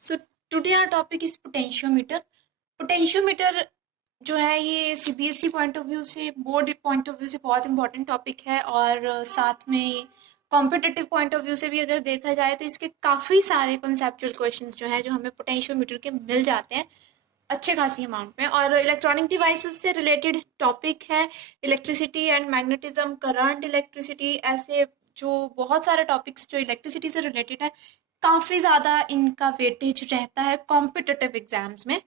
So today our topic is potentiometer. Potentiometer जो है ये सीबीएसई पॉइंट ऑफ व्यू से, बोर्ड पॉइंट ऑफ व्यू से बहुत इंपॉर्टेंट टॉपिक है, और साथ में कॉम्पिटिटिव पॉइंट ऑफ व्यू से भी अगर देखा जाए तो इसके काफ़ी सारे कॉन्सेप्चुअल क्वेश्चंस जो हैं जो हमें पोटेंशियोमीटर के मिल जाते हैं अच्छे खासी अमाउंट में। और इलेक्ट्रॉनिक डिवाइसेस से रिलेटेड टॉपिक है, electricity and magnetism, current, electricity, ऐसे जो बहुत सारे टॉपिक्स जो इलेक्ट्रिसिटी से रिलेटेड है, काफ़ी ज़्यादा इनका वेटेज रहता है कॉम्पिटिटिव एग्जाम्स में।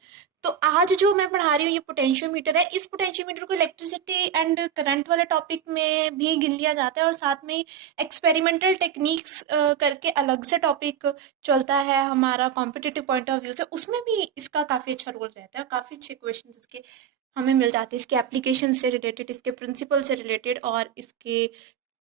तो आज जो मैं पढ़ा रही हूँ ये पोटेंशियोमीटर है। इस पोटेंशियोमीटर को इलेक्ट्रिसिटी एंड करंट वाले टॉपिक में भी गिन लिया जाता है, और साथ में एक्सपेरिमेंटल टेक्निक्स करके अलग से टॉपिक चलता है हमारा कॉम्पिटिटिव पॉइंट ऑफ व्यू से, उसमें भी इसका काफ़ी अच्छा रोल रहता है। काफ़ी अच्छे क्वेश्चन इसके हमें मिल जाते हैं, इसके एप्लीकेशन से रिलेटेड, इसके प्रिंसिपल से रिलेटेड, और इसके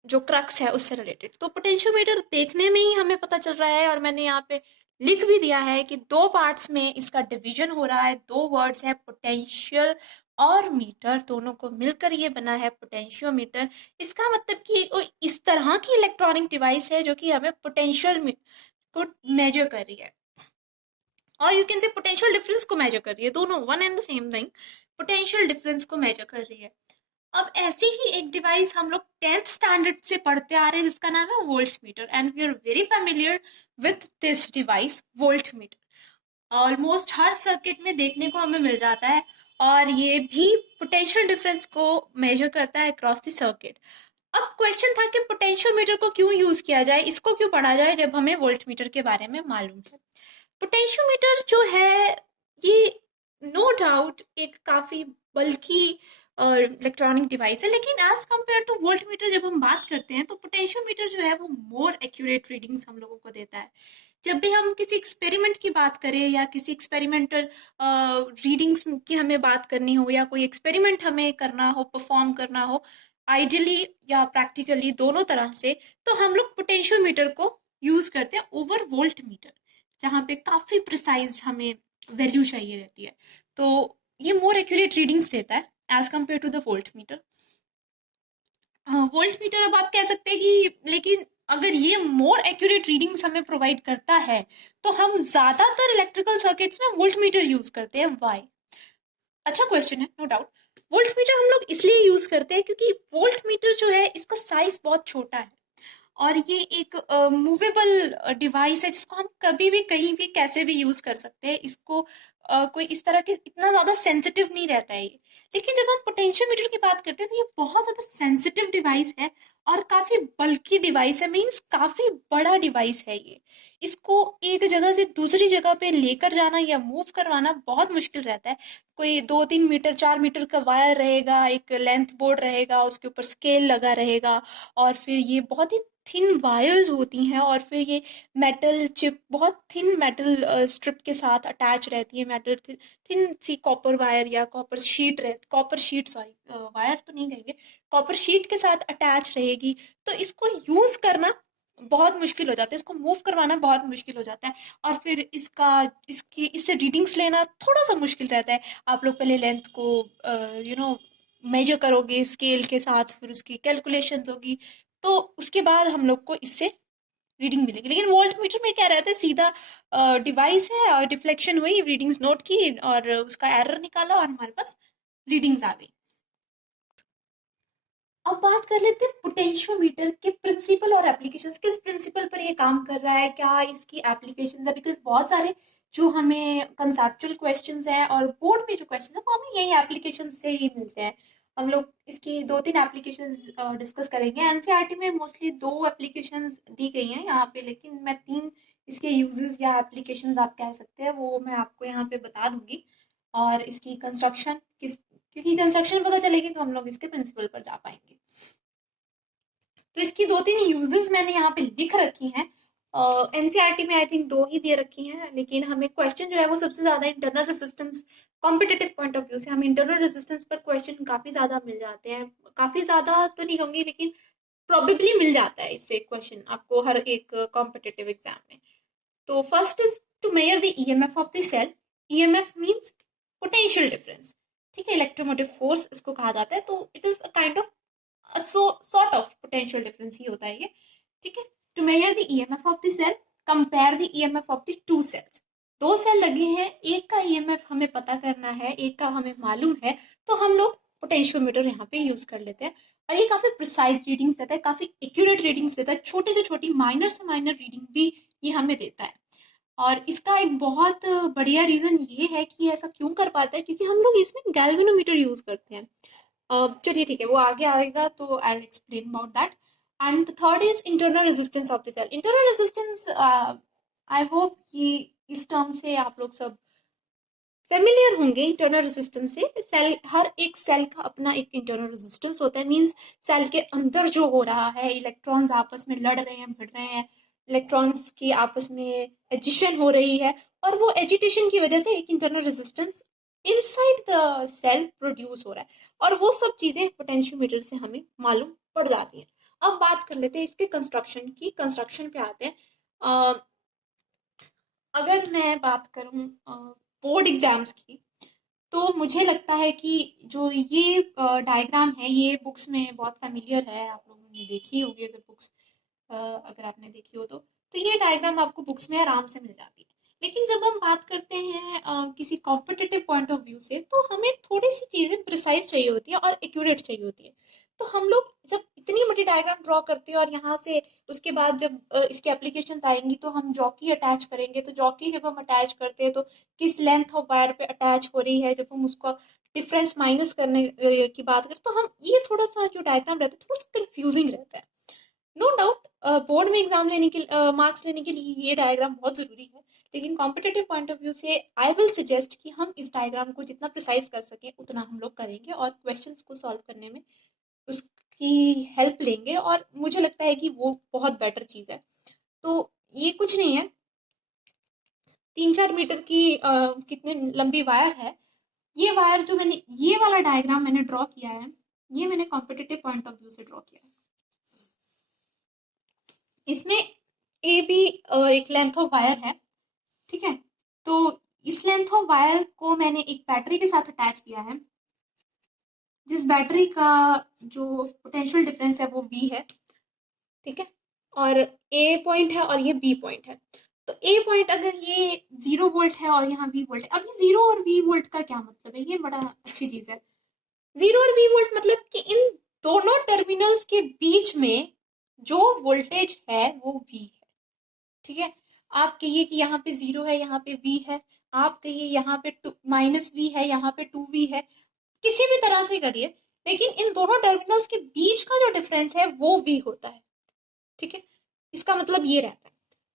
जो क्रक्स है उससे रिलेटेड। तो पोटेंशियोमीटर देखने में ही हमें पता चल रहा है, और मैंने यहाँ पे लिख भी दिया है कि दो पार्ट्स में इसका डिवीजन हो रहा है। दो वर्ड्स है, पोटेंशियल और मीटर, दोनों को मिलकर ये बना है पोटेंशियोमीटर। इसका मतलब कि कोई इस तरह की इलेक्ट्रॉनिक डिवाइस है जो कि हमें पोटेंशियल को मेजर कर रही है, और you can say potential difference को मेजर कर रही है। दोनों one and the same thing, potential difference को मेजर कर रही है। अब ऐसी ही एक डिवाइस हम लोग 10th स्टैंडर्ड से पढ़ते आ रहे हैं जिसका नाम है volt meter, and we are very familiar with this device volt meter. Almost हर सर्किट में देखने को हमें मिल जाता है, और ये भी पोटेंशियल डिफरेंस को मेजर करता है अक्रॉस द सर्किट। अब क्वेश्चन था कि पोटेंशियोमीटर को क्यों यूज किया जाए, इसको क्यों पढ़ा जाए जब हमें वोल्ट मीटर के बारे में मालूम है। पोटेंशियोमीटर जो है ये नो डाउट एक काफी बल्कि इलेक्ट्रॉनिक डिवाइस है, लेकिन as compared to volt meter जब हम बात करते हैं तो पोटेंशियोमीटर जो है वो मोर एक्यूरेट रीडिंग्स हम लोगों को देता है। जब भी हम किसी एक्सपेरिमेंट की बात करें या किसी एक्सपेरिमेंटल रीडिंग्स की हमें बात करनी हो, या कोई एक्सपेरिमेंट हमें करना हो, परफॉर्म करना हो, आइडियली या प्रैक्टिकली दोनों तरह से, तो हम लोग पोटेंशियोमीटर को यूज करते हैं ओवर वोल्ट मीटर, जहाँ पे काफी प्रिसाइज हमें वैल्यू चाहिए रहती है। तो ये मोर एक्यूरेट रीडिंग्स देता है as compared to the volt meter. Volt meter अब आप कह सकते हैं कि लेकिन अगर ये मोर एक्यूरेट रीडिंग्स हमें प्रोवाइड करता है तो हम ज्यादातर इलेक्ट्रिकल सर्किट्स में वोल्ट मीटर यूज करते हैं, व्हाई? अच्छा क्वेश्चन है, नो डाउट। वोल्ट मीटर हम लोग इसलिए यूज करते हैं क्योंकि वोल्ट मीटर जो है इसका साइज बहुत छोटा है, और ये एक मूवेबल डिवाइस है जिसको हम कभी भी कहीं भी कैसे भी यूज कर सकते हैं। इसको कोई इस तरह के इतना ज्यादा सेंसिटिव नहीं रहता है ये। लेकिन जब हम पोटेंशियोमीटर की बात करते हैं तो ये बहुत ज्यादा सेंसिटिव डिवाइस है, और काफी बल्की डिवाइस है, मीन्स काफी बड़ा डिवाइस है ये। इसको एक जगह से दूसरी जगह पे लेकर जाना या मूव करवाना बहुत मुश्किल रहता है। कोई 2-3 मीटर 4 मीटर का वायर रहेगा, एक लेंथ बोर्ड रहेगा, उसके ऊपर स्केल लगा रहेगा, और फिर ये बहुत ही थिन वायर्स होती हैं, और फिर ये मेटल चिप बहुत थिन मेटल स्ट्रिप के साथ अटैच रहती है। मेटल थिन सी कॉपर वायर या कॉपर शीट, सॉरी वायर तो नहीं कहेंगे, कॉपर शीट के साथ अटैच रहेगी। तो इसको यूज करना बहुत मुश्किल हो जाता है, इसको मूव करवाना बहुत मुश्किल हो जाता है, और फिर इससे रीडिंग्स लेना थोड़ा सा मुश्किल रहता है। आप लोग पहले लेंथ को यू नो मेजर करोगे स्केल के साथ, फिर उसकी कैलकुलेशंस होगी, तो उसके बाद हम लोग को इससे रीडिंग मिलेगी। लेकिन वोल्ट मीटर में क्या रहता है, सीधा डिवाइस है, और डिफ्लेक्शन हुई, रीडिंग्स नोट की, और उसका एरर निकाला, और हमारे पास रीडिंग्स आ गई। अब बात कर लेते हैं पोटेंशियोमीटर के प्रिंसिपल और एप्लीकेशंस। किस प्रिंसिपल पर ये काम कर रहा है, क्या इसकी एप्लीकेशंस है, बिकॉज बहुत सारे जो हमें कंसेप्चुअल क्वेश्चंस हैं और बोर्ड में जो क्वेश्चंस है वो हमें यही एप्लीकेशन से ही मिलते हैं। हम लोग इसकी 2-3 एप्लीकेशंस डिस्कस करेंगे। एनसीईआरटी में मोस्टली 2 एप्लीकेशंस दी गई हैं यहाँ पे, लेकिन मैं 3 इसके यूजेस या एप्लीकेशंस आप कह सकते हैं वो मैं आपको यहाँ पे बता दूंगी। और इसकी कंस्ट्रक्शन किस, क्योंकि कंस्ट्रक्शन पता चलेगी तो हम लोग इसके प्रिंसिपल पर जा पाएंगे। तो इसकी 2-3 यूजेस मैंने यहाँ पे लिख रखी हैं। एनसीईआरटी में आई थिंक 2 ही दे रखी हैं, लेकिन हमें क्वेश्चन जो है वो सबसे ज्यादा internal resistance, competitive point of view से हमें इंटरनल रेजिस्टेंस पर क्वेश्चन काफी ज्यादा मिल जाते हैं। काफी ज्यादा तो नहीं कहूंगी, लेकिन प्रोबेबली मिल जाता है इससे क्वेश्चन आपको हर एक कॉम्पिटिटिव एग्जाम में। तो first is to measure the EMF of the cell. EMF means potential difference, ठीक है, इलेक्ट्रोमोटिव फोर्स इसको कहा जाता है। तो it is a kind of sort of potential difference ही होता है ये, ठीक है। To measure the EMF of the cell, compare the EMF of the two cells. दो सेल लगे हैं, एक का ईएमएफ हमें पता करना है, एक का हमें मालूम है, तो हम लोग पोटेंशियोमीटर यहाँ पे यूज कर लेते हैं। और ये काफी प्रिसाइज रीडिंग्स देता है, काफी एक्यूरेट रीडिंग्स देता है, छोटी से छोटी माइनर से माइनर रीडिंग भी ये हमें देता है। और इसका एक बहुत बढ़िया रीजन ये है कि ऐसा क्यों कर पाता है, क्योंकि हम लोग इसमें गैल्वेनोमीटर यूज करते हैं। चलिए ठीक है, वो आगे आएगा तो I will explain about that. And the third is internal resistance of the cell. Internal resistance, I hope कि इस टर्म से आप लोग सब फेमिलियर होंगे। इंटरनल रेजिस्टेंस से सेल, हर एक सेल का अपना एक इंटरनल रेजिस्टेंस होता है। मींस सेल के अंदर जो हो रहा है, इलेक्ट्रॉन्स आपस में लड़ रहे हैं, भिड़ रहे हैं, इलेक्ट्रॉन्स की आपस में एजिशन हो रही है, और वो एजिटेशन की वजह से एक internal resistance inside the cell produce हो रहा है, और वो सब चीजें पोटेंशियोमीटर से हमें मालूम पड़ जाती हैं। अब बात कर लेते हैं इसके कंस्ट्रक्शन की। कंस्ट्रक्शन पे आते हैं। अगर मैं बात करूं बोर्ड एग्जाम्स की, तो मुझे लगता है कि जो ये डायग्राम है, ये बुक्स में बहुत फेमिलियर है, आप लोगों ने देखी होगी अगर बुक्स, अगर आपने देखी हो तो ये डायग्राम आपको बुक्स में आराम से मिल जाती है। लेकिन जब हम बात करते हैं किसी कॉम्पिटिटिव पॉइंट ऑफ व्यू से, तो हमें थोड़ी सी चीज़ें प्रिसाइज चाहिए होती है और एक्यूरेट चाहिए होती है। तो हम लोग जब इतनी बड़ी डायग्राम ड्रॉ करते हैं, और यहाँ से उसके बाद जब इसके एप्लीकेशंस आएंगी, तो हम जॉकी अटैच करेंगे, तो जॉकी जब हम अटैच करते हैं तो किस लेंथ ऑफ वायर पे अटैच हो रही है, जब हम उसको डिफरेंस माइनस करने की बात करें, तो हम ये थोड़ा सा जो डायग्राम रहता है थोड़ा सा कंफ्यूजिंग रहता है। नो डाउट बोर्ड में एग्जाम लेने के मार्क्स लेने के लिए ये डायग्राम बहुत जरूरी है, लेकिन कॉम्पिटेटिव पॉइंट ऑफ व्यू से आई विल सजेस्ट कि हम इस डायग्राम को जितना प्रिसाइज कर सकें उतना हम लोग करेंगे, और क्वेश्चंस को सॉल्व करने में उसकी हेल्प लेंगे, और मुझे लगता है कि वो बहुत बेटर चीज़ है। तो ये कुछ नहीं है, 3-4 मीटर की कितने लंबी वायर है। ये वायर जो मैंने, ये वाला डायग्राम मैंने ड्रॉ किया है, ये मैंने कॉम्पिटेटिव पॉइंट ऑफ व्यू से ड्रॉ किया है। इसमें ए बी एक लेंथ ऑफ वायर है, ठीक है। तो इस लेंथ ऑफ वायर को मैंने एक बैटरी के साथ अटैच किया है, जिस बैटरी का जो पोटेंशियल डिफरेंस है वो V है, ठीक है। और ए पॉइंट है और ये बी पॉइंट है। तो ए पॉइंट अगर ये 0 वोल्ट है और यहाँ V वोल्ट है, अब ये 0 और V वोल्ट का क्या मतलब है, ये बड़ा अच्छी चीज है। 0 और V वोल्ट मतलब कि इन दोनों टर्मिनल्स के बीच में जो वोल्टेज है वो V है, ठीक है। आप कहिए कि यहाँ पे 0 है, यहाँ पे V है, आप कहिए यहाँ पे -V है, यहाँ पे 2V है, किसी भी तरह से करिए, लेकिन इन दोनों टर्मिनल्स के बीच का जो डिफरेंस है वो V होता है, ठीक है। इसका मतलब ये रहता है।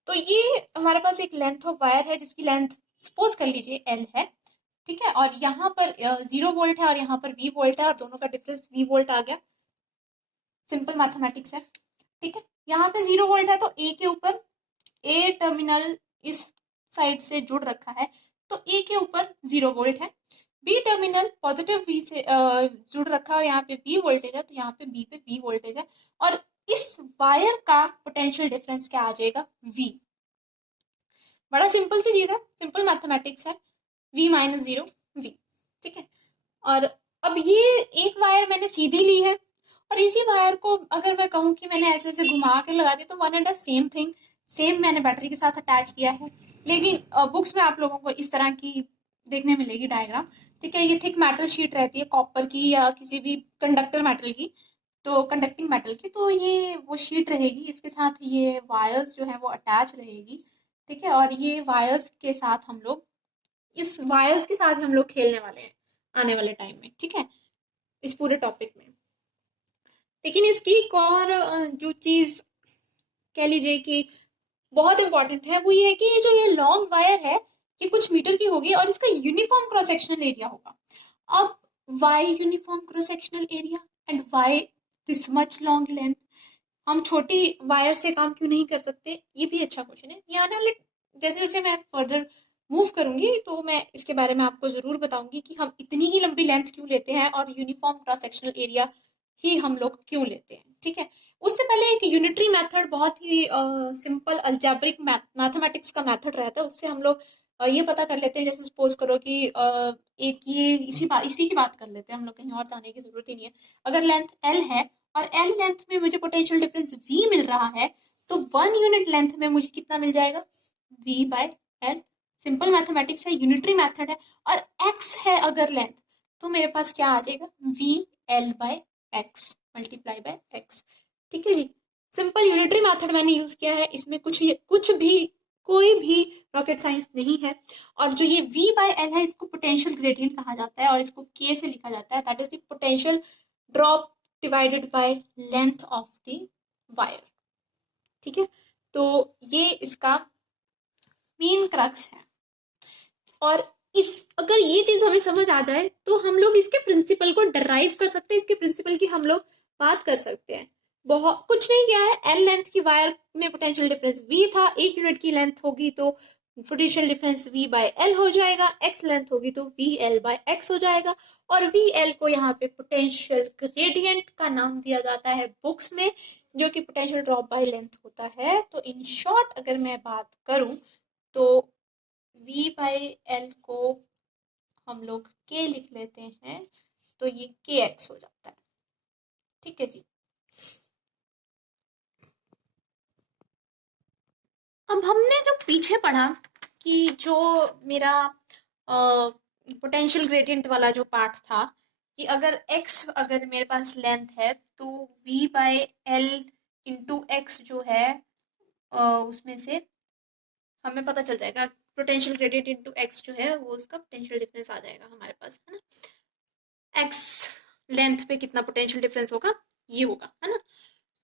तो ये हमारे पास एक लेंथ ऑफ वायर है जिसकी लेंथ सपोज कर लीजिए L है, ठीक है। और यहाँ पर 0 वोल्ट है और यहाँ पर V वोल्ट है, और दोनों का डिफरेंस V वोल्ट आ गया। सिंपल मैथमेटिक्स है, ठीक है। यहाँ पे 0 वोल्ट है तो ए के ऊपर, ए टर्मिनल इस साइड से जुड़ रखा है, तो ए के ऊपर 0 वोल्ट है। बी टर्मिनल पॉजिटिव वी से जुड़ रखा है और यहाँ पे बी वोल्टेज है, तो यहाँ पे बी पे बी वोल्टेज है, और इस वायर का पोटेंशियल डिफरेंस क्या आ जाएगा, V। बड़ा सिंपल सी चीज है, सिंपल मैथमेटिक्स है, V-0 V, ठीक है। और अब ये एक वायर मैंने सीधी ली है, और इसी वायर को अगर मैं कहूँ कि मैंने ऐसे ऐसे घुमा कर लगा दिया, तो one and same thing, same मैंने बैटरी के साथ अटैच किया है। लेकिन बुक्स में आप लोगों को इस तरह की देखने मिलेगी डायग्राम, ठीक है। ये थिक मेटल शीट रहती है, कॉपर की या किसी भी कंडक्टर मेटल की, तो कंडक्टिंग मेटल की, तो ये वो शीट रहेगी, इसके साथ ये वायर्स जो है वो अटैच रहेगी, ठीक है। और ये वायर्स के साथ हम लोग, इस वायर्स के साथ हम लोग खेलने वाले हैं आने वाले टाइम में, ठीक है, इस पूरे टॉपिक में। लेकिन इसकी एक और जो चीज कह लीजिए कि बहुत इंपॉर्टेंट है, वो ये है कि ये जो ये लॉन्ग वायर है, ये कुछ मीटर की होगी और इसका यूनिफॉर्म क्रॉस सेक्शनल एरिया होगा। अब why uniform cross sectional area and why this much long length, हम छोटी वायर से काम क्यों नहीं कर सकते, ये भी अच्छा क्वेश्चन है। ये आने वाले जैसे जैसे मैं फर्दर मूव करूंगी तो मैं इसके बारे में आपको जरूर बताऊंगी कि हम इतनी ही लंबी लेंथ क्यों लेते हैं और यूनिफॉर्म क्रॉस सेक्शनल एरिया ही हम लोग क्यों लेते हैं, ठीक है। उससे पहले एक यूनिटरी मेथड, बहुत ही सिंपल अलजेब्रिक मैथमेटिक्स का मेथड रहता है, उससे हम लोग ये पता कर लेते हैं। जैसे सपोज करो कि एक ये इसी की बात कर लेते हैं हम लोग, कहीं और जाने की जरूरत ही नहीं है। अगर लेंथ L है और L लेंथ में मुझे पोटेंशियल डिफरेंस V मिल रहा है, तो 1 यूनिट लेंथ में मुझे कितना मिल जाएगा, V/L। सिंपल मैथमेटिक्स है, यूनिटरी मेथड है, और x है अगर लेंथ, तो मेरे पास क्या आ जाएगा, VL/x मल्टीप्लाई बाय x। ठीक है जी, सिंपल यूनिटरी मेथड मैंने यूज किया है, इसमें कुछ भी कोई भी रॉकेट साइंस नहीं है। और जो ये V/L है, इसको पोटेंशियल ग्रेडियंट कहा जाता है, और इसको K से लिखा जाता है, that is the potential drop divided by length of the wire. ठीक है, तो ये इसका मेन क्रक्स है। और इस अगर ये चीज हमें समझ आ जाए तो हम लोग इसके प्रिंसिपल को डराइव कर सकते हैं, इसके प्रिंसिपल की हम लोग बात कर सकते हैं। बहुत कुछ नहीं किया है, एल लेंथ की वायर में पोटेंशियल डिफरेंस V था, 1 यूनिट की लेंथ होगी तो पोटेंशियल डिफरेंस V/L हो जाएगा, x लेंथ होगी तो VL/x हो जाएगा। और VL को यहाँ पे पोटेंशियल ग्रेडियंट का नाम दिया जाता है बुक्स में, जो कि पोटेंशियल ड्रॉप बाय लेंथ होता है। तो इन शॉर्ट अगर मैं बात करूं तो V/L को हम लोग K लिख लेते हैं, तो ये KX हो जाता है। ठीक है जी, अब हमने जो पीछे पढ़ा कि जो मेरा पोटेंशियल ग्रेडियंट वाला जो पार्ट था, कि अगर मेरे पास लेंथ है तो V/L इंटू एक्स जो है, उसमें से हमें पता चल जाएगा पोटेंशियल ग्रेडियंट इंटू एक्स जो है वो उसका पोटेंशियल डिफरेंस आ जाएगा हमारे पास, है ना। एक्स लेंथ पे कितना पोटेंशियल डिफरेंस होगा, ये होगा, है ना।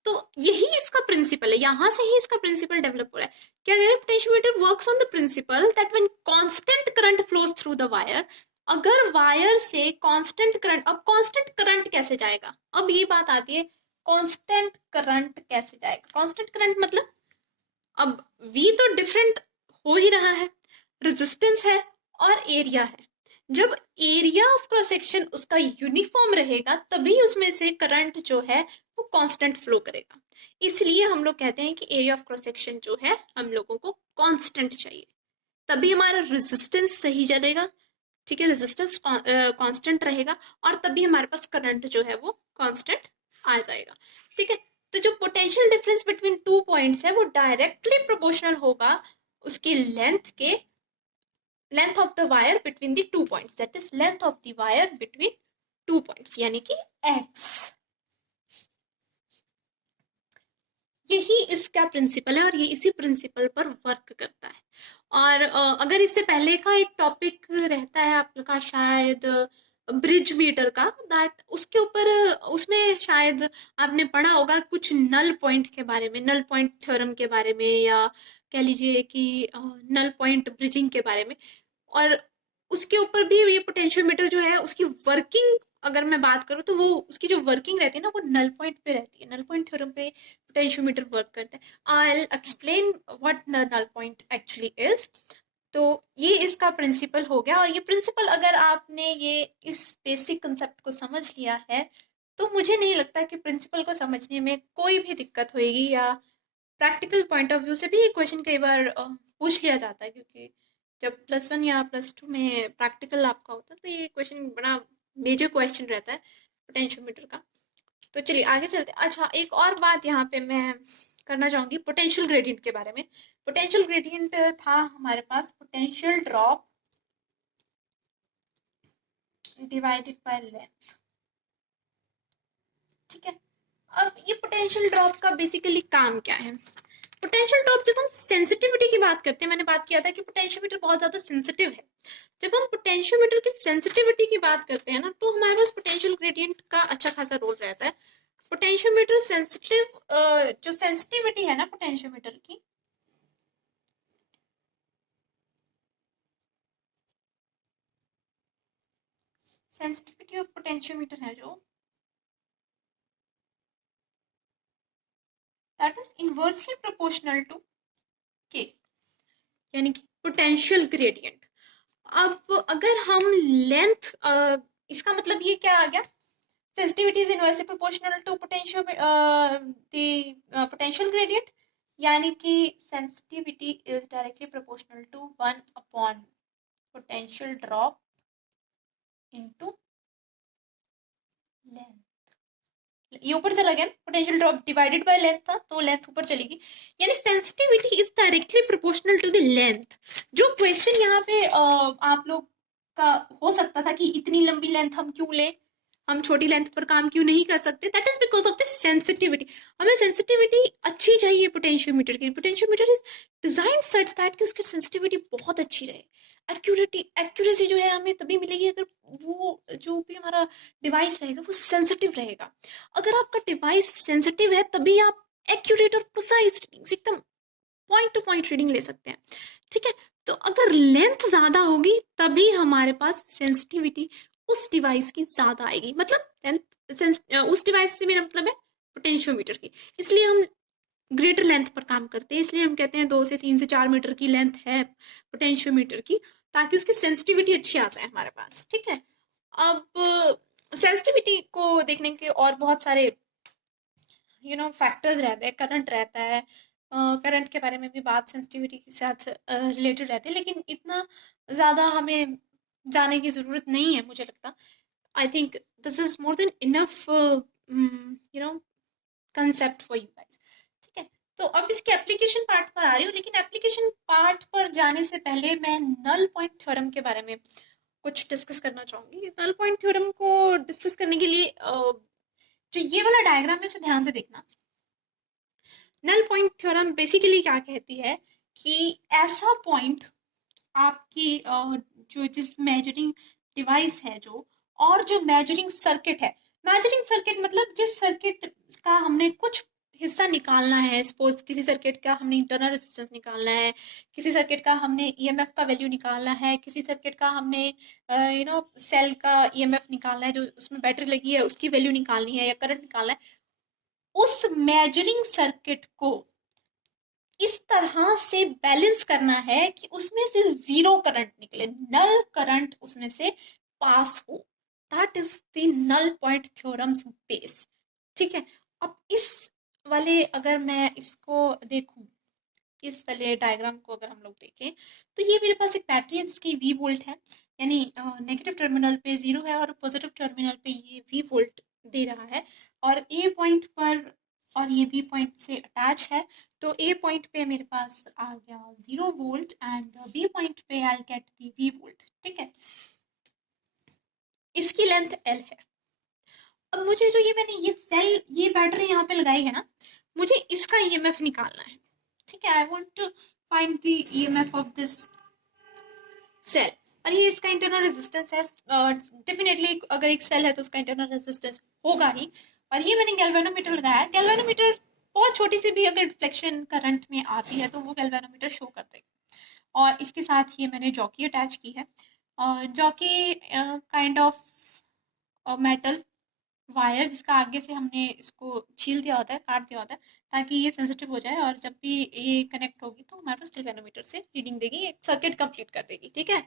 तो यही इसका प्रिंसिपल है, यहां से ही इसका प्रिंसिपल डेवलप हो रहा है। क्या कह रहे हैं, potentiometer works on the principal that when constant current flows through the wire, अगर वायर से कांस्टेंट करंट, अब कांस्टेंट करंट कैसे जाएगा, अब ये बात आती है, कांस्टेंट करंट कैसे जाएगा। कांस्टेंट करंट मतलब अब V तो डिफरेंट हो ही रहा है, रेजिस्टेंस है और एरिया है। जब एरिया ऑफ क्रॉस सेक्शन उसका यूनिफॉर्म रहेगा तभी उसमें से करंट जो है वो कांस्टेंट फ्लो करेगा। इसलिए हम लोग कहते हैं कि एरिया ऑफ क्रॉस सेक्शन जो है हम लोगों को कांस्टेंट चाहिए, तभी हमारा रेजिस्टेंस सही चलेगा। ठीक है, रेजिस्टेंस कांस्टेंट रहेगा और तभी हमारे पास करंट जो है वो कांस्टेंट आ जाएगा। ठीक है, तो जो potential difference between two points है वो डायरेक्टली प्रोपोर्शनल होगा उसकी length of the wire between the two points, that is length of the wire between two points, यानी कि x। यही इसका प्रिंसिपल है और ये इसी प्रिंसिपल पर वर्क करता है। और अगर इससे पहले का एक टॉपिक रहता है आपका शायद ब्रिज मीटर का, दैट उसके ऊपर उसमें शायद आपने पढ़ा होगा कुछ नल पॉइंट के बारे में, नल पॉइंट थ्योरम के बारे में, या कह लीजिए कि नल पॉइंट ब्रिजिंग के बारे में। और उसके ऊपर भी ये पोटेंशियोमीटर जो है उसकी वर्किंग अगर मैं बात करूँ तो वो उसकी जो वर्किंग रहती है ना वो नल पॉइंट पे रहती है, नल पॉइंट थ्योरम पे पोटेंशियोमीटर वर्क करता है। I will explain what null point actually is. तो ये इसका प्रिंसिपल हो गया, और ये प्रिंसिपल अगर आपने ये इस बेसिक कंसेप्ट को समझ लिया है तो मुझे नहीं लगता कि प्रिंसिपल को समझने में कोई भी दिक्कत होगी, या प्रैक्टिकल पॉइंट ऑफ व्यू से भी ये क्वेश्चन कई बार पूछ लिया जाता है, क्योंकि जब +1 या +2 में प्रैक्टिकल आपका होता है तो ये क्वेश्चन बड़ा मेजर क्वेश्चन रहता है पोटेंशियोमीटर का। तो चलिए आगे चलते हैं। अच्छा, एक और बात यहाँ पे मैं करना चाहूंगी पोटेंशियल ग्रेडियंट के बारे में। पोटेंशियल ग्रेडियंट था हमारे पास potential drop divided by length. ठीक है, अब ये पोटेंशियल ड्रॉप का बेसिकली काम क्या है। पोटेंशियल ड्रॉप, जब हम सेंसिटिविटी की बात करते हैं, मैंने बात किया था कि पोटेंशियोमीटर बहुत ज्यादा सेंसिटिव है। जब हम पोटेंशियोमीटर की सेंसिटिविटी की बात करते हैं ना तो हमारे पास पोटेंशियल ग्रेडियंट का अच्छा खासा रोल रहता है। पोटेंशियोमीटर सेंसिटिव, जो सेंसिटिविटी है ना पोटेंशियोमीटर की, सेंसिटिविटी ऑफ पोटेंशियोमीटर है जो, that is inversely proportional to K, यानी कि पोटेंशियल ग्रेडियंट। अब अगर हम लेंथ, इसका मतलब ये क्या आ गया, sensitivity is inversely proportional to potential gradient, यानी कि sensitivity is directly proportional to 1 upon potential drop into length। ये ऊपर चला गया ना, potential drop divided by length था तो लेंथ ऊपर चलेगी, यानी sensitivity is directly proportional to the length. जो क्वेश्चन यहाँ पे आप लोग का हो सकता था कि इतनी लंबी लेंथ हम क्यों लें, हम छोटी लेंथ पर काम क्यों नहीं कर सकते, that is because of the sensitivity. हमें सेंसिटिविटी अच्छी चाहिए पोटेंशियोमीटर की। Potentiometer is design such that कि उसकी सेंसिटिविटी बहुत अच्छी रहे। एक्यूरेसी जो है हमें तभी मिलेगी अगर वो जो भी हमारा डिवाइस रहेगा वो सेंसिटिव रहेगा। अगर आपका डिवाइस सेंसिटिव है तभी आप एक्यूरेट और प्रिसाइज रीडिंग्स एकदम पॉइंट टू पॉइंट रीडिंग ले सकते हैं। ठीक है, तो अगर लेंथ ज्यादा होगी तभी हमारे पास सेंसिटिविटी उस डिवाइस की ज्यादा आएगी। मतलब लेंथ उस डिवाइस से मेरा मतलब है पोटेंशियोमीटर की। इसलिए हम ग्रेटर लेंथ पर काम करते हैं, इसलिए हम कहते हैं 2 से 3 से 4 मीटर की लेंथ है पोटेंशियोमीटर की, ताकि उसकी सेंसिटिविटी अच्छी आ जाए हमारे पास। ठीक है, अब सेंसिटिविटी को देखने के और बहुत सारे फैक्टर्स रहते हैं। करंट रहता है, करंट के बारे में भी बात सेंसिटिविटी के साथ रिलेटेड रहती है, लेकिन इतना ज़्यादा हमें जाने की ज़रूरत नहीं है मुझे लगता। I think this is more than enough concept for you guys. ठीक है, तो अब इसके एप्लीकेशन पार्ट पर आ रही हूँ, लेकिन एप्लीकेशन पार्ट पर जाने से पहले मैं नल पॉइंट थ्योरम के बारे में कुछ डिस्कस करना चाहूंगी। नल पॉइंट थ्योरम को डिस्कस करने के लिए जो ये वाला डायग्राम है इसे ध्यान से देखना। नल पॉइंट थ्योरम बेसिकली क्या कहती है कि ऐसा पॉइंट आपकी जो जिस मेजरिंग डिवाइस है जो, और जो मेजरिंग सर्किट है, मेजरिंग सर्किट मतलब जिस सर्किट का हमने कुछ हिस्सा निकालना है, सपोज किसी सर्किट का हमने इंटरनल रेजिस्टेंस निकालना है, किसी सर्किट का हमने ईएमएफ का वैल्यू निकालना है, किसी सर्किट का हमने सेल का ईएमएफ निकालना है, जो उसमें बैटरी लगी है उसकी वैल्यू निकालनी है, या करंट निकालना है, उस मेजरिंग सर्किट को इस तरह से बैलेंस करना है कि उसमें से जीरो करंट निकले, नल करंट उसमें से पास हो। That is the null point theorem's base. ठीक है, अब इस वाले अगर मैं इसको देखूं, इस वाले डायग्राम को अगर हम लोग देखें, तो ये मेरे पास एक बैटरी है जिसकी वी वोल्ट है, यानी नेगेटिव टर्मिनल पे जीरो है और पॉजिटिव टर्मिनल पे ये वी वोल्ट दे रहा है, और ए पॉइंट पर और ये बी पॉइंट से अटैच है। तो ए पॉइंट पे मेरे पास आ गया 0 वोल्ट एंड बी पॉइंट पे I get the V volt. ठीक है, इसकी लेंथ एल है। अब मुझे जो ये मैंने ये बैटरी यहाँ पे लगाई है ना, मुझे इसका ईएमएफ निकालना है। ठीक है, I want to find the EMF of this cell, और ये इसका इंटरनल रेजिस्टेंस है। डेफिनेटली अगर एक सेल है तो उसका इंटरनल रेजिस्टेंस होगा ही। और ये मैंने गैल्वेनोमीटर लगाया है। गैल्वेनोमीटर बहुत छोटी सी भी अगर डिफ्लेक्शन करंट में आती है तो वो गैल्वेनोमीटर शो कर देगा। और इसके साथ ये मैंने जॉकी अटैच की है, jockey kind of metal wire जिसका आगे से हमने इसको छील दिया होता है, काट दिया होता है, ताकि ये सेंसिटिव हो जाए, और जब भी ये कनेक्ट होगी तो हमारे पास गैल्वेनोमीटर से रीडिंग देगी, एक सर्किट कंप्लीट कर देगी। ठीक है,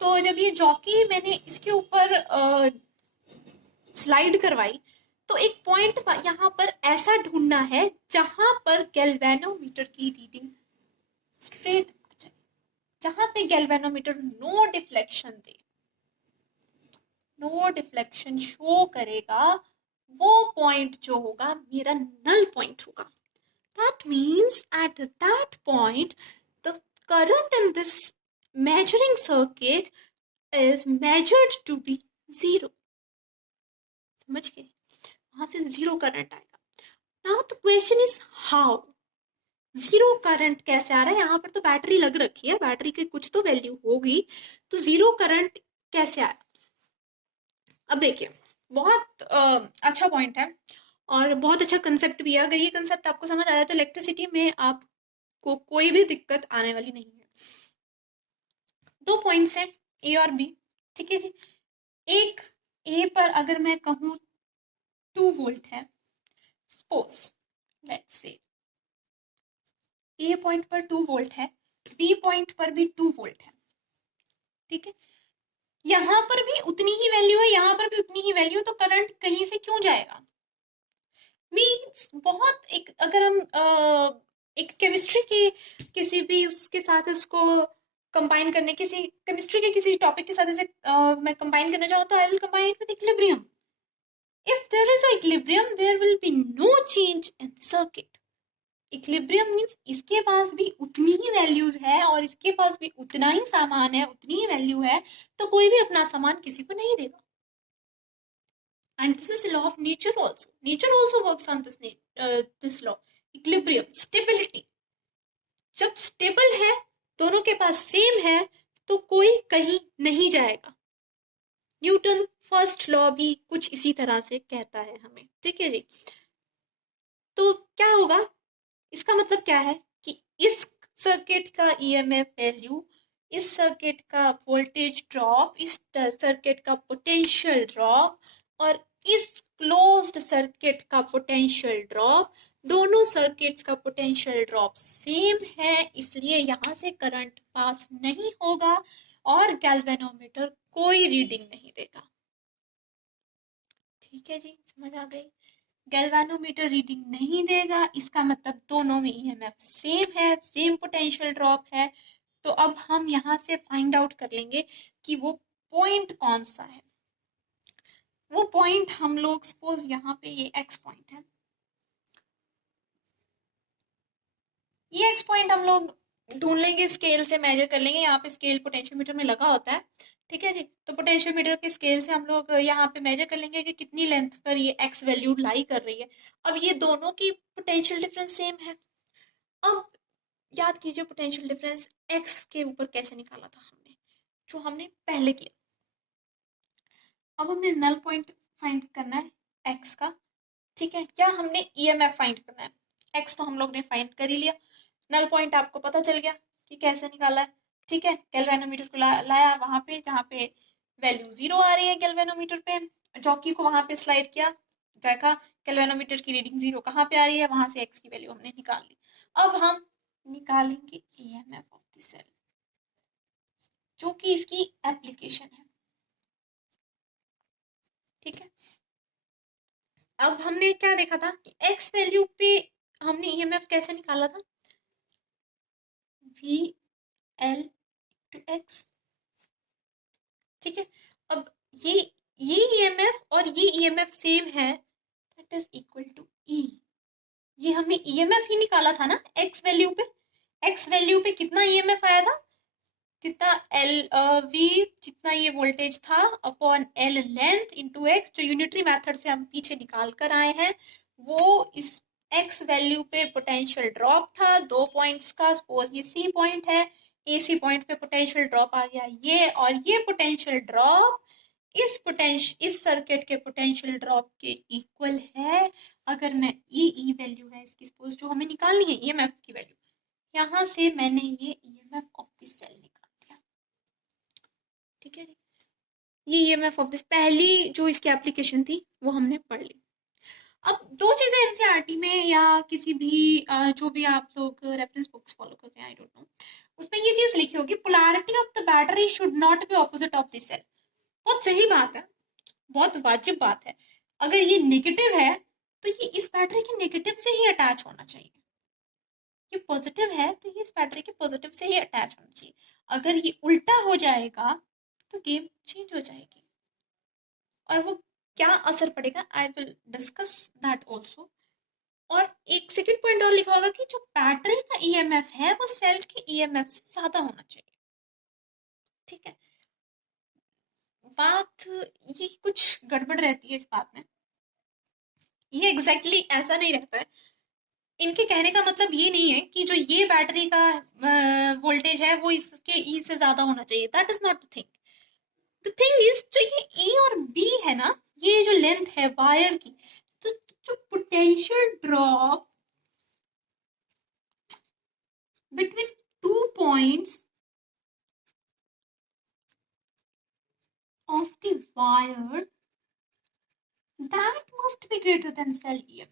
तो जब ये जॉकी मैंने इसके ऊपर स्लाइड करवाई, तो एक पॉइंट यहाँ पर ऐसा ढूंढना है जहां पर गैल्वेनोमीटर की रीडिंग स्ट्रेट आ जाए, जहां पे गैल्वेनोमीटर नो डिफ्लेक्शन दे, नो डिफ्लेक्शन शो करेगा, वो पॉइंट जो होगा मेरा नल पॉइंट होगा। That means at that point the current in this measuring circuit is measured to be zero. समझ गए, वहां से जीरो करंट आएगा। Now the question is how zero current कैसे आ रहा है, यहाँ पर तो बैटरी लग रखी है, बैटरी की कुछ तो वैल्यू होगी, तो जीरो करंट कैसे आया। अब देखिए, बहुत अच्छा पॉइंट है और बहुत अच्छा कंसेप्ट भी है। अगर ये कंसेप्ट आपको समझ आया तो इलेक्ट्रिसिटी में आपको कोई भी दिक्कत आने वाली नहीं है। दो पॉइंट्स हैं ए और बी। ठीक है जी, एक ए पर अगर मैं कहूँ 2 वोल्ट है, suppose let's say A point पर 2 वोल्ट है, बी पॉइंट पर भी 2 वोल्ट है। ठीक है, यहां पर भी उतनी ही वैल्यू है, यहां पर भी उतनी ही वैल्यू है, तो करंट कहीं से क्यों जाएगा। मीन्स बहुत एक अगर हम एक केमिस्ट्री की किसी भी उसके साथ इसको कंबाइन करने, किसी केमिस्ट्री के किसी टॉपिक के साथ इसे मैं कंबाइन करना चाहूँ तो I will combine it with equilibrium. If there is a equilibrium, there will be no change in the circuit. Equilibrium means इसके पास भी उतनी ही वैल्यूज है और इसके पास भी उतना ही सामान है, उतनी ही वैल्यू है, तो कोई भी अपना सामान किसी को नहीं देगा. And this is the law of nature also. Nature also works on this law. Equilibrium, stability. जब स्टेबल है, दोनों के पास सेम है, तो कोई कहीं नहीं जाएगा. न्यूटन फर्स्ट लॉ भी कुछ इसी तरह से कहता है हमें. ठीक है जी. तो क्या होगा, इसका मतलब क्या है कि इस सर्किट का ईएमएफ वैल्यू, इस सर्किट का वोल्टेज ड्रॉप, इस सर्किट का पोटेंशियल ड्रॉप और इस क्लोज्ड सर्किट का पोटेंशियल ड्रॉप, दोनों सर्किट्स का पोटेंशियल ड्रॉप सेम है, इसलिए यहां से करंट पास नहीं होगा और गैल्वेनोमीटर कोई रीडिंग नहीं देगा. ठीक है जी, समझ आ गई. गैल्वेनोमीटर रीडिंग नहीं देगा, इसका मतलब दोनों में ईएमएफ सेम है, सेम पोटेंशियल ड्रॉप है. तो अब हम यहाँ से फाइंड आउट कर लेंगे कि वो पॉइंट कौन सा है. वो पॉइंट हम लोग सपोज यहाँ पे ये एक्स पॉइंट है, ये एक्स पॉइंट हम लोग ढूंढ लेंगे, स्केल से मेजर कर लेंगे. यहाँ पे स्केल पोटेंशियोमीटर में लगा होता है. ठीक है जी. तो पोटेंशियोमीटर के स्केल से हम लोग यहाँ पे मेजर कर लेंगे कि कितनी लेंथ पर ये एक्स वैल्यू लाई कर रही है. अब ये दोनों की पोटेंशियल डिफरेंस सेम है. अब याद कीजिए पोटेंशियल डिफरेंस एक्स के ऊपर कैसे निकाला था हमने, जो हमने पहले किया. अब हमने नल पॉइंट फाइंड करना है एक्स का. ठीक है, या हमने ईएमएफ फाइंड करना है. एक्स तो हम लोग ने फाइंड कर ही लिया, नल पॉइंट आपको पता चल गया कि कैसे निकाला है. ठीक है, गैल्वेनोमीटर को लाया वहां पे जहाँ पे वैल्यू 0 आ रही है गैल्वेनोमीटर पे, जॉकी को वहां पे स्लाइड किया, देखा गैल्वेनोमीटर की रीडिंग 0 कहाँ पे आ रही है, वहां से एक्स की वैल्यू हमने निकाल ली. अब हम निकालेंगे ईएमएफ ऑफ द सेल, जो कि इसकी एप्लीकेशन है. ठीक है, अब हमने क्या देखा था कि एक्स वैल्यू पे हमने ईएमएफ कैसे निकाला था, वी एल टू एक्स. ठीक है, अब ये ईएमएफ और ये ईएमएफ सेम है, दैट इज इक्वल टू ई. ये हमने ईएमएफ ही निकाला था ना एक्स वैल्यू पे. एक्स वैल्यू पे कितना ईएमएफ आया था, जितना एल वी, जितना ये वोल्टेज था upon L length into x, जो यूनिटरी मेथड से हम पीछे निकाल कर आए हैं, वो इस एक्स वैल्यू पे पोटेंशियल ड्रॉप था 2 पॉइंट्स का. सपोज ये सी पॉइंट है, एसी पॉइंट पे पोटेंशियल ड्रॉप आ गया ये, और ये पोटेंशियल ड्रॉप इस सर्किट के पोटेंशियल ड्रॉप के इक्वल है. अगर मैं ये वैल्यू है इसकी, सपोज जो हमें निकालनी है ईएमएफ की वैल्यू, यहां से मैंने ये ईएमएफ ऑफ द सेल निकाल दिया. ठीक है जी, ये ईएमएफ ऑफ दिस पहली जो इसकी एप्लीकेशन थी वो हमने पढ़ ली. अब दो चीजें एनसीईआरटी में या किसी भी जो भी आप लोग रेफरेंस बुक्स फॉलो कर रहे हैं, आई डोंट नो, उसमें ये चीज लिखी होगी, polarity of the battery should not be opposite of the cell. बहुत सही बात है, बहुत वाजिब बात है. अगर ये नेगेटिव है तो ये इस बैटरी के नेगेटिव से ही अटैच होना चाहिए. ये पॉजिटिव है तो ये इस बैटरी के पॉजिटिव से ही अटैच होना चाहिए. अगर ये उल्टा हो जाएगा तो गेम चेंज हो जाएगी. और वो क्या असर पड़ेगा, I will discuss that also. और एक सेकंड पॉइंट और लिखा होगा कि जो बैटरी का ईएमएफ है वो सेल के ईएमएफ से ज्यादा होना चाहिए. ठीक है, बात ये कुछ गड़बड़ रहती है इस बात में, ये एग्जैक्टली ऐसा नहीं रहता है. इनके कहने का मतलब ये नहीं है कि जो ये बैटरी का वोल्टेज है वो इसके ई से ज्यादा होना चाहिए. That is not the thing. The thing is जो ये ए और बी है ना, ये जो लेंथ है वायर की, तो जो potential drop between 2 points of the wire, that must be greater than cell EMF.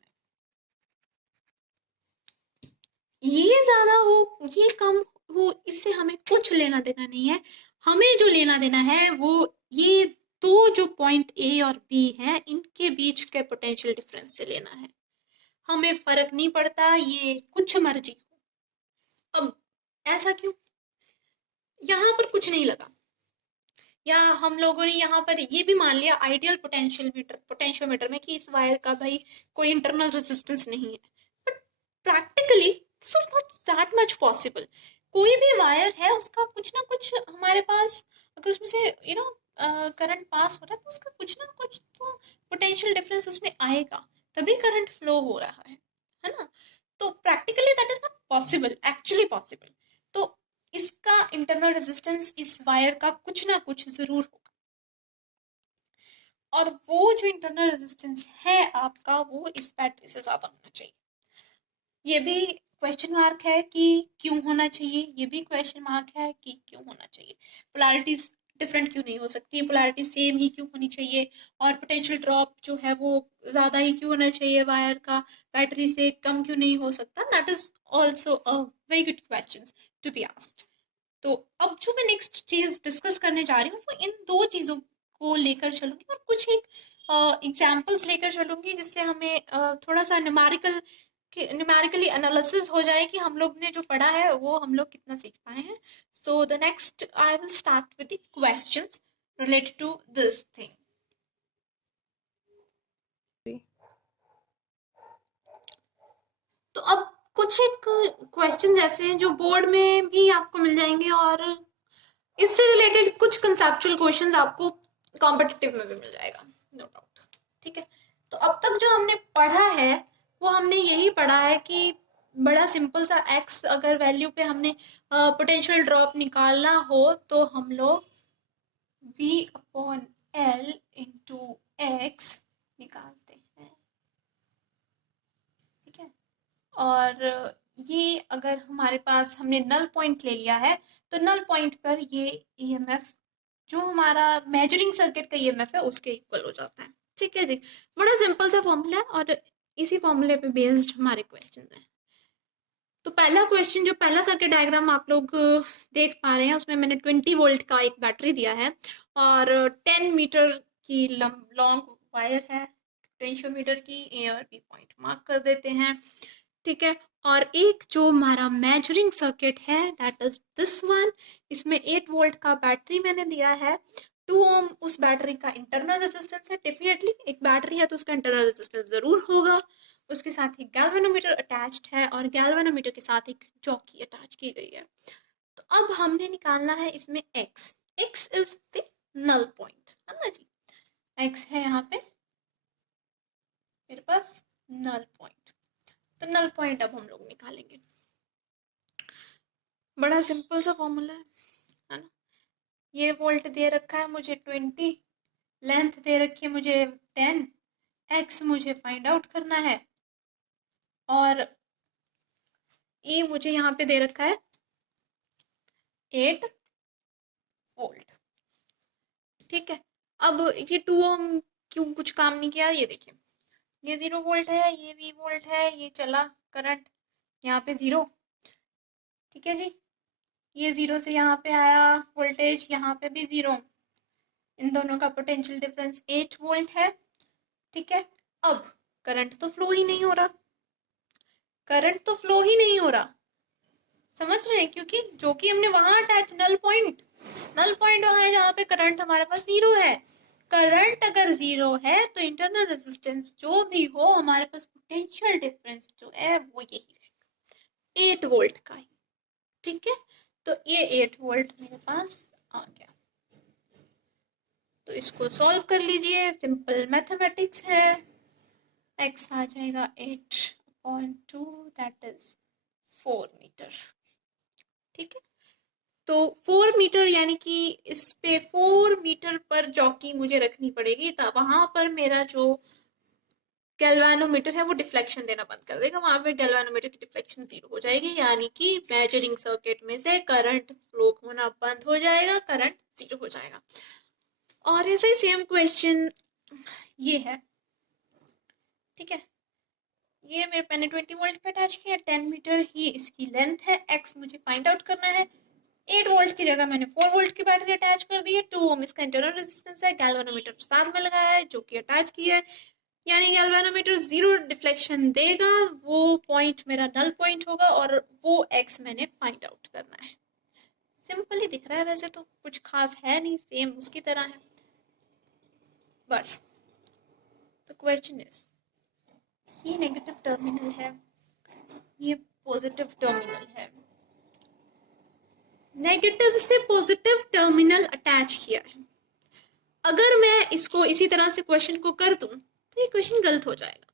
ये ज्यादा हो ये कम हो, इससे हमें कुछ लेना देना नहीं है. हमें जो लेना देना है वो ये दो जो पॉइंट ए और बी है इनके बीच के पोटेंशियल डिफरेंस से लेना है. हमें फर्क नहीं पड़ता ये कुछ मर्जी हो. अब ऐसा क्यों, यहां पर कुछ नहीं लगा, या हम लोगों ने यहाँ पर ये भी मान लिया आइडियल पोटेंशियोमीटर में कि इस वायर का भाई कोई इंटरनल रेजिस्टेंस नहीं है, but practically this is not that much possible. कोई भी वायर है उसका कुछ ना कुछ हमारे पास, अगर उसमें से करंट पास हो रहा है तो उसका कुछ ना कुछ तो पोटेंशियल डिफरेंस उसमें आएगा, तभी करंट फ्लो हो रहा है ना। तो practically that is not possible, actually possible. तो इसका इंटरनल रेजिस्टेंस इस वायर का कुछ ना कुछ जरूर होगा, और वो जो इंटरनल रेजिस्टेंस है आपका वो इस बैटरी से ज्यादा होना चाहिए। ये भी क्वेश्चन मार्क है कि क्यों होना चाहिए, ये भी क्वेश्चन मार्क है कि क्यों होना चाहिए। पोलैरिटीज डिफरेंट क्यों नहीं हो सकती, पोलैरिटी सेम ही क्यों होनी चाहिए, और पोटेंशियल ड्रॉप जो है वो ज्यादा ही क्यों होना चाहिए वायर का, बैटरी से कम क्यों नहीं हो सकता। That is also a very good question to be asked. तो अब जो मैं नेक्स्ट चीज डिस्कस करने जा रही हूँ वो इन दो चीजों को लेकर चलूंगी, और कुछ एक एग्जाम्पल्स लेकर चलूंगी जिससे हमें थोड़ा सा न्यूमेरिकली एनालिसिस हो जाए कि हम लोग ने जो पढ़ा है वो हम लोग कितना सीख पाए हैं। So the next I will start with the questions related to this thing. तो अब कुछ एक क्वेश्चंस ऐसे हैं जो बोर्ड में भी आपको मिल जाएंगे, और इससे रिलेटेड कुछ कंसेप्चुअल क्वेश्चंस आपको कॉम्पिटिटिव में भी मिल जाएगा, नो डाउट। ठीक है, तो अब तक जो हमने पढ़ा है वो हमने यही पढ़ा है कि बड़ा सिंपल सा एक्स अगर वैल्यू पे हमने पोटेंशियल ड्रॉप निकालना हो तो हम लोग v upon L into x निकालते हैं। ठीक है, और ये अगर हमारे पास हमने नल पॉइंट ले लिया है तो नल पॉइंट पर ये ईएमएफ जो हमारा मेजरिंग सर्किट का ईएमएफ है उसके इक्वल हो जाता है। ठीक है जी, बड़ा सिंपल सा फॉर्मूला है और इसी फॉर्मूले पे बेस्ड हमारे क्वेश्चन हैं। तो पहला क्वेश्चन, जो पहला सर्किट डायग्राम आप लोग देख पा रहे हैं, उसमें मैंने 20 वोल्ट का एक बैटरी दिया है और 10 मीटर की लॉन्ग वायर है, पोटेंशियोमीटर की ए और बी पॉइंट मार्क कर देते हैं। ठीक है, और एक जो हमारा मेजरिंग सर्किट है दैट इज दिस वन, इसमें 8 वोल्ट का बैटरी मैंने दिया है। 2 ओम उस बैटरी का इंटरनल रेजिस्टेंस है। डेफिनेटली एक बैटरी है तो उसका इंटरनल रेजिस्टेंस जरूर होगा। उसके साथ ही गैल्वेनोमीटर अटैच्ड है और गैल्वेनोमीटर के साथ एक जॉकी अटैच की गई है। तो अब हमने निकालना है इसमें x। x is the null point, है ना जी। x है यहाँ पे मेरे पास नल पॉइंट, तो नल पॉइंट अब हम लोग निकालेंगे। बड़ा सिंपल सा फॉर्मूला है ना। ये वोल्ट दे रखा है मुझे 20, लेंथ दे रखी है मुझे 10, x मुझे फाइंड आउट करना है, और E मुझे यहाँ पे दे रखा है 8 वोल्ट। ठीक है, अब ये 2 ओम क्यों कुछ काम नहीं किया, ये देखिए, ये 0 वोल्ट है, ये भी वोल्ट है, ये चला करंट यहाँ पे 0। ठीक है जी, ये 0 से यहाँ पे आया वोल्टेज, यहाँ पे भी 0, इन दोनों का पोटेंशियल डिफरेंस 8 वोल्ट है। ठीक है, अब करंट तो फ्लो ही नहीं हो रहा, करंट तो फ्लो ही नहीं हो रहा, समझ रहे हैं, क्योंकि जो कि हमने वहां अटैच नल पॉइंट वहां है जहाँ पे करंट हमारे पास 0 है। करंट अगर 0 है तो इंटरनल रेजिस्टेंस जो भी हो हमारे पास पोटेंशियल डिफरेंस जो है वो यही रहेगा, 8 वोल्ट का ही। ठीक है, तो ये 8 वोल्ट मेरे पास आ गया। तो इसको सॉल्व कर लीजिए, सिंपल मैथमेटिक्स है। x आ जाएगा 8/2 दैट इज 4 मीटर। ठीक है, तो 4 मीटर यानी कि इस पे 4 मीटर पर जॉकी मुझे रखनी पड़ेगी, तब वहां पर मेरा जो गैल्वेनोमीटर है वो डिफ्लेक्शन देना बंद कर देगा, वहां पे गैल्वेनोमीटर की डिफ्लेक्शन 0 हो जाएगी, यानी कि मेजरिंग सर्किट में से करंट फ्लो होना बंद हो जाएगा, करंट 0 हो जाएगा। और ऐसे ही सेम क्वेश्चन ये है। ठीक है, ये मेरे मैंने 20 वोल्ट पे अटैच किया, 10 मीटर ही इसकी लेंथ है, x मुझे फाइंड आउट करना है। 8 वोल्ट की जगह मैंने 4 वोल्ट की बैटरी अटैच कर दी है, 2 ओम इसका इंटरनल रेजिस्टेंस है, गैल्वेनोमीटर साथ में लगाया है जो कि अटैच किया है, यानी गैल्वेनोमीटर 0 डिफ्लेक्शन देगा, वो पॉइंट मेरा नल पॉइंट होगा और वो x मैंने फाइंड आउट करना है। सिंपल ही दिख रहा है, वैसे तो कुछ खास है नहीं, सेम उसकी तरह है। बट द क्वेश्चन इज, ये नेगेटिव टर्मिनल है, ये पॉजिटिव टर्मिनल है, नेगेटिव से पॉजिटिव टर्मिनल अटैच किया है। अगर मैं इसको इसी तरह से क्वेश्चन को कर दूं तो ये क्वेश्चन गलत हो जाएगा।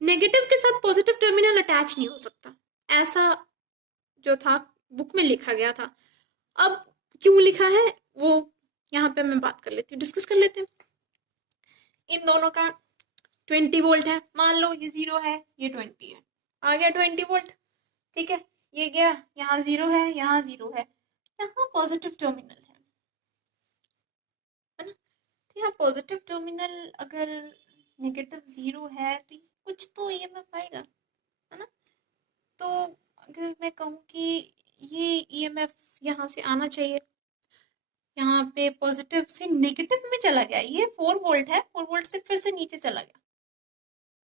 नेगेटिव के साथ पॉजिटिव टर्मिनल अटैच नहीं हो सकता, ऐसा जो था बुक में लिखा गया था। अब क्यों लिखा है वो यहाँ पे मैं बात कर लेती हूँ, डिस्कस कर लेते हैं। इन दोनों का 20 वोल्ट है, मान लो ये 0 है, ये 20 है, आ गया 20 वोल्ट। ठीक है, ये गया, यहाँ 0 है, यहाँ 0 है, यहाँ पॉजिटिव टर्मिनल है ना। तो यहाँ पॉजिटिव टर्मिनल अगर नेगेटिव 0 है तो कुछ तो ईएमएफ आएगा, है ना। तो अगर मैं कहूँ कि ये ईएमएफ यहाँ से आना चाहिए, यहाँ पे पॉजिटिव से नेगेटिव में चला गया, ये 4 वोल्ट है, 4 वोल्ट से फिर से नीचे चला गया।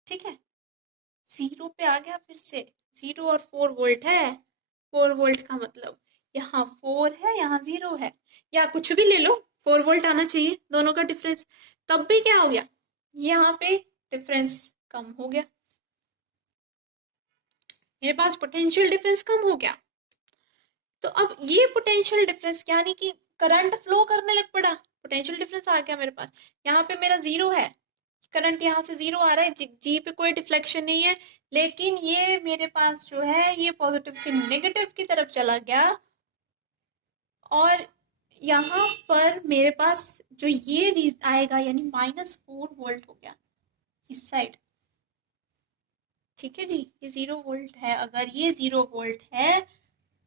ठीक है, 0 पे आ गया, फिर से 0 और 4 वोल्ट है, 4 वोल्ट का मतलब यहाँ 4 है, यहाँ 0 है, या कुछ भी ले लो, 4 वोल्ट आना चाहिए दोनों का डिफरेंस। तब भी क्या हो गया, यहाँ पे डिफरेंस कम हो गया, मेरे पास पोटेंशियल डिफरेंस कम हो गया। तो अब ये पोटेंशियल डिफरेंस यानी कि करंट फ्लो करने लग पड़ा, पोटेंशियल डिफरेंस आ गया मेरे पास। यहाँ पे मेरा 0 है, करंट यहाँ से 0 आ रहा है, जी पे कोई डिफ्लेक्शन नहीं है, लेकिन ये मेरे पास जो है ये पॉजिटिव से नेगेटिव की तरफ चला गया, और यहाँ पर मेरे पास जो ये आएगा यानी -4 वोल्ट हो गया इस साइड। ठीक है जी, ये 0 वोल्ट है, अगर ये 0 वोल्ट है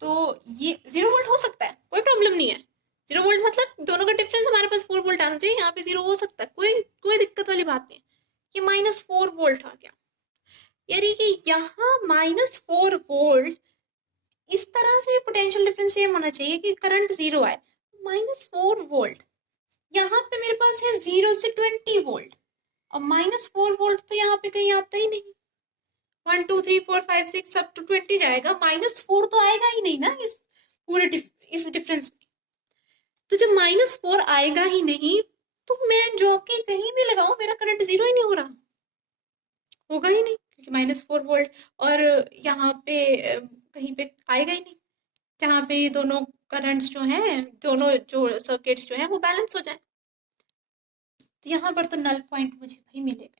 तो ये 0 वोल्ट हो सकता है, कोई प्रॉब्लम नहीं है। 0 वोल्ट मतलब दोनों का डिफरेंस हमारे पास 4 वोल्ट आना चाहिए, यहाँ पे 0 हो सकता है, कोई कोई दिक्कत वाली बात नहीं। ये -4 वोल्ट आ गया, यानी कि यहाँ -4 वोल्ट, इस तरह से पोटेंशियल डिफरेंस सेम होना चाहिए कि करंट 0 आए, -4 वोल्ट। यहाँ पे मेरे पास है 0 से 20 वोल्ट, और -4 वोल्ट तो यहाँ पे कहीं आता ही नहीं। 1 2 3 4 5 6 सब टू 20 जाएगा, -4 तो आएगा ही नहीं ना इस पूरे इस डिफरेंस में। तो जब -4 आएगा ही नहीं तो मैं जॉकी कहीं भी लगाऊं मेरा करंट 0 ही नहीं हो रहा, होगा ही नहीं, क्योंकि -4 वोल्ट, और यहाँ पे कहीं पे आएगा ही नहीं जहाँ पे ये दोनों करंट्स जो हैं, दोनों जो सर्किट्स जो हैं वो बैलेंस हो जाए। तो यहाँ पर तो नल पॉइंट मुझे भाई मिलेगा,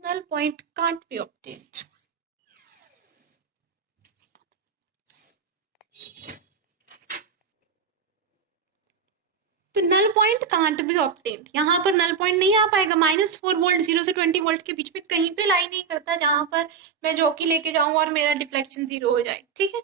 null point can't be obtained. तो null point can't be obtained, यहाँ पर नल पॉइंट नहीं आ पाएगा। -4 वोल्ट 0 से 20 वोल्ट के बीच में कहीं पे लाई नहीं करता जहां पर मैं जॉकी लेके जाऊं और मेरा डिफ्लेक्शन 0 हो जाए। ठीक है,